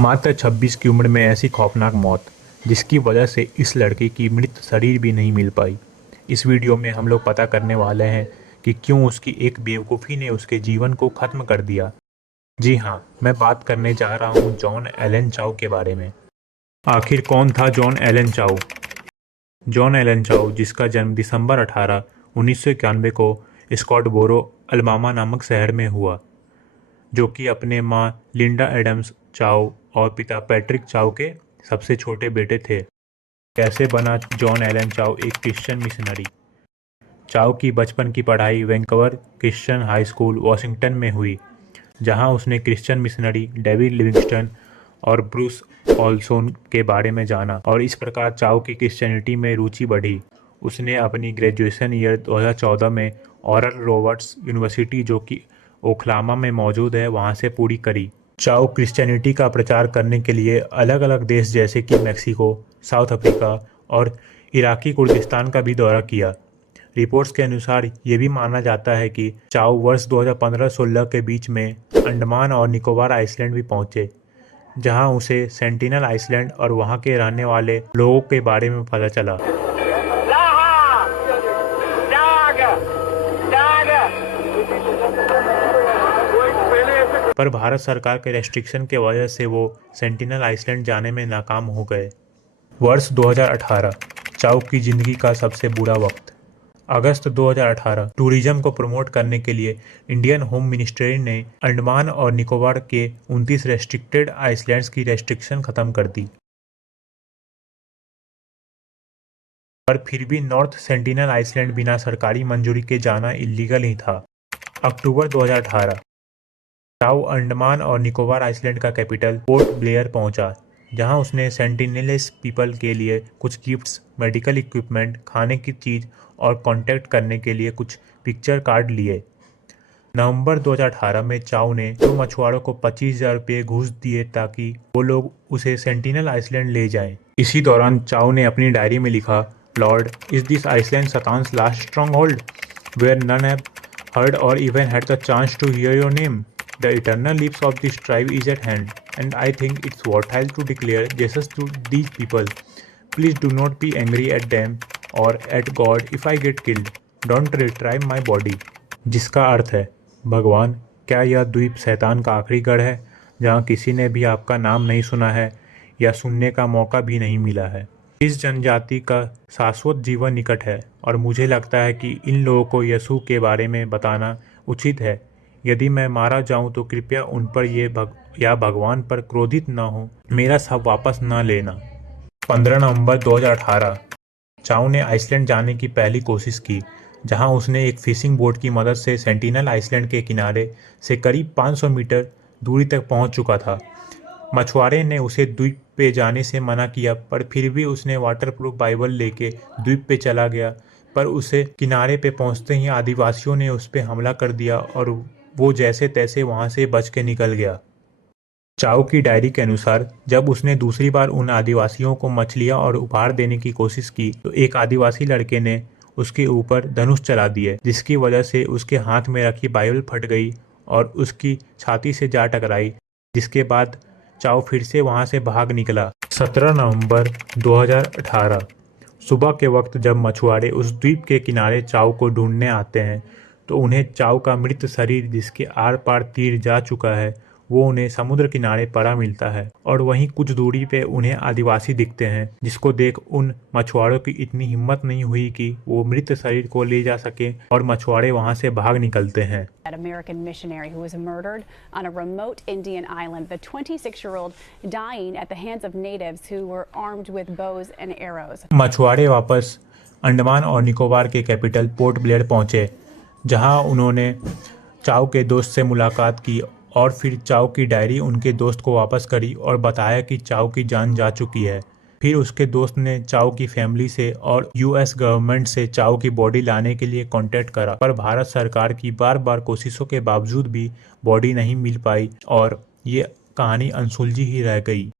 मात्र 26 की उम्र में ऐसी खौफनाक मौत, जिसकी वजह से इस लड़के की मृत शरीर भी नहीं मिल पाई। इस वीडियो में हम लोग पता करने वाले हैं कि क्यों उसकी एक बेवकूफ़ी ने उसके जीवन को ख़त्म कर दिया। जी हाँ, मैं बात करने जा रहा हूँ जॉन एलन चाउ के बारे में। आखिर कौन था जॉन एलन चाउ? जॉन एलन चाउ, जिसका जन्म दिसंबर 18, 1991 को स्कॉटबोरो, अल्बामा नामक शहर में हुआ, जो कि अपने माँ लिंडा एडम्स चाउ और पिता पैट्रिक चाउ के सबसे छोटे बेटे थे। कैसे बना जॉन एलन चाउ एक क्रिश्चियन मिशनरी? चाउ की बचपन की पढ़ाई Vancouver Christian high school, Washington में हुई, जहां उसने क्रिश्चियन मिशनरी डेविड लिविंगस्टन और ब्रूस ऑल्सन के बारे में जाना, और इस प्रकार चाउ की क्रिश्चियनिटी में रुचि बढ़ी। उसने अपनी ग्रेजुएशन ईयर 2014 में ओरल रोबर्ट्स यूनिवर्सिटी, जो कि ओक्लामा में मौजूद है, वहां से पूरी करी। चाउ क्रिश्चियनिटी का प्रचार करने के लिए अलग अलग देश जैसे कि मैक्सिको, साउथ अफ्रीका और इराकी कुर्दिस्तान का भी दौरा किया। रिपोर्ट्स के अनुसार ये भी माना जाता है कि चाउ वर्ष 2015-16 के बीच में अंडमान और निकोबार आइसलैंड भी पहुंचे, जहां उसे सेंटिनल आइसलैंड और वहां के रहने वाले लोगों के बारे में पता चला। पर भारत सरकार के रेस्ट्रिक्शन के वजह से वो सेंटिनल आइसलैंड जाने में नाकाम हो गए। वर्ष 2018, चाउ की जिंदगी का सबसे बुरा वक्त। अगस्त 2018, टूरिज्म को प्रमोट करने के लिए इंडियन होम मिनिस्ट्री ने अंडमान और निकोबार के 29 रेस्ट्रिक्टेड आइसलैंड्स की रेस्ट्रिक्शन खत्म कर दी। पर फिर भी नॉर्थ सेंटिनल आइसलैंड बिना सरकारी मंजूरी के जाना इलीगल ही था। अक्टूबर 2018, चाउ अंडमान और निकोबार आइसलैंड का कैपिटल पोर्ट ब्लेयर पहुंचा, जहां उसने सेंटिनेलेस पीपल के लिए कुछ गिफ्ट्स, मेडिकल इक्विपमेंट, खाने की चीज़ और कांटेक्ट करने के लिए कुछ पिक्चर कार्ड लिए। नवंबर 2018 में चाउ ने दो मछुआरों को 25,000 रुपये घूस दिए ताकि वो लोग उसे सेंटिनल आइसलैंड ले जाएं। इसी दौरान चाउ ने अपनी डायरी में लिखा, lord, is this island Satan's last strong hold, where none have heard or even had the chance to hear your name? The eternal lives of this tribe is at hand, and I think it's worthwhile to declare Jesus to these people. Please do not be angry at them or at God if I get killed. Don't retrieve my body. जिसका अर्थ है, भगवान, क्या यह द्वीप शैतान का आखिरी गढ़ है, जहाँ किसी ने भी आपका नाम नहीं सुना है या सुनने का मौका भी नहीं मिला है? इस जनजाति का शाश्वत जीवन निकट है, और मुझे लगता है कि इन लोगों को यीशु के बारे में बताना उचित है। यदि मैं मारा जाऊं तो कृपया उन पर या भगवान पर क्रोधित न हो, मेरा सब वापस न लेना। 15 नवंबर 2018, चाउ ने आइसलैंड जाने की पहली कोशिश की, जहां उसने एक फिशिंग बोट की मदद से सेंटिनल आइसलैंड के किनारे से करीब 500 मीटर दूरी तक पहुंच चुका था। मछुआरे ने उसे द्वीप पे जाने से मना किया, पर फिर भी उसने वाटरप्रूफ बाइबल लेके द्वीप पे चला गया। पर उसे किनारे पे पहुंचते ही आदिवासियों ने उस पे हमला कर दिया और वो जैसे तैसे वहां से बच के निकल गया। चाउ की डायरी के अनुसार, जब उसने दूसरी बार उन आदिवासियों को मछलियां और उपहार देने की कोशिश की, तो एक आदिवासी लड़के ने उसके ऊपर धनुष चला दिए, जिसकी वजह से उसके हाथ में रखी बाइबल फट गई और उसकी छाती से जा टकराई, जिसके बाद चाउ फिर से वहां से भाग निकला। 17 नवंबर 2018, सुबह के वक्त जब मछुआरे उस द्वीप के किनारे चाउ को ढूंढने आते हैं, तो उन्हें चाउ का मृत शरीर, जिसके आर पार तीर जा चुका है, वो उन्हें समुद्र किनारे पड़ा मिलता है। और वहीं कुछ दूरी पे उन्हें आदिवासी दिखते हैं, जिसको देख उन मछुआरों की इतनी हिम्मत नहीं हुई कि वो मृत शरीर को ले जा सके, और मछुआरे वहां से भाग निकलते हैं। An American missionary who was murdered on a remote Indian island, the 26-year-old dying at the hands of natives who were armed with bows and arrows. मछुआरे वापस अंडमान और निकोबार के कैपिटल पोर्ट ब्लेयर पहुंचे, जहां उन्होंने चाउ के दोस्त से मुलाकात की और फिर चाउ की डायरी उनके दोस्त को वापस करी और बताया कि चाउ की जान जा चुकी है। फिर उसके दोस्त ने चाउ की फैमिली से और यूएस गवर्नमेंट से चाउ की बॉडी लाने के लिए कांटेक्ट करा, पर भारत सरकार की बार बार कोशिशों के बावजूद भी बॉडी नहीं मिल पाई और ये कहानी अनसुलझी ही रह गई।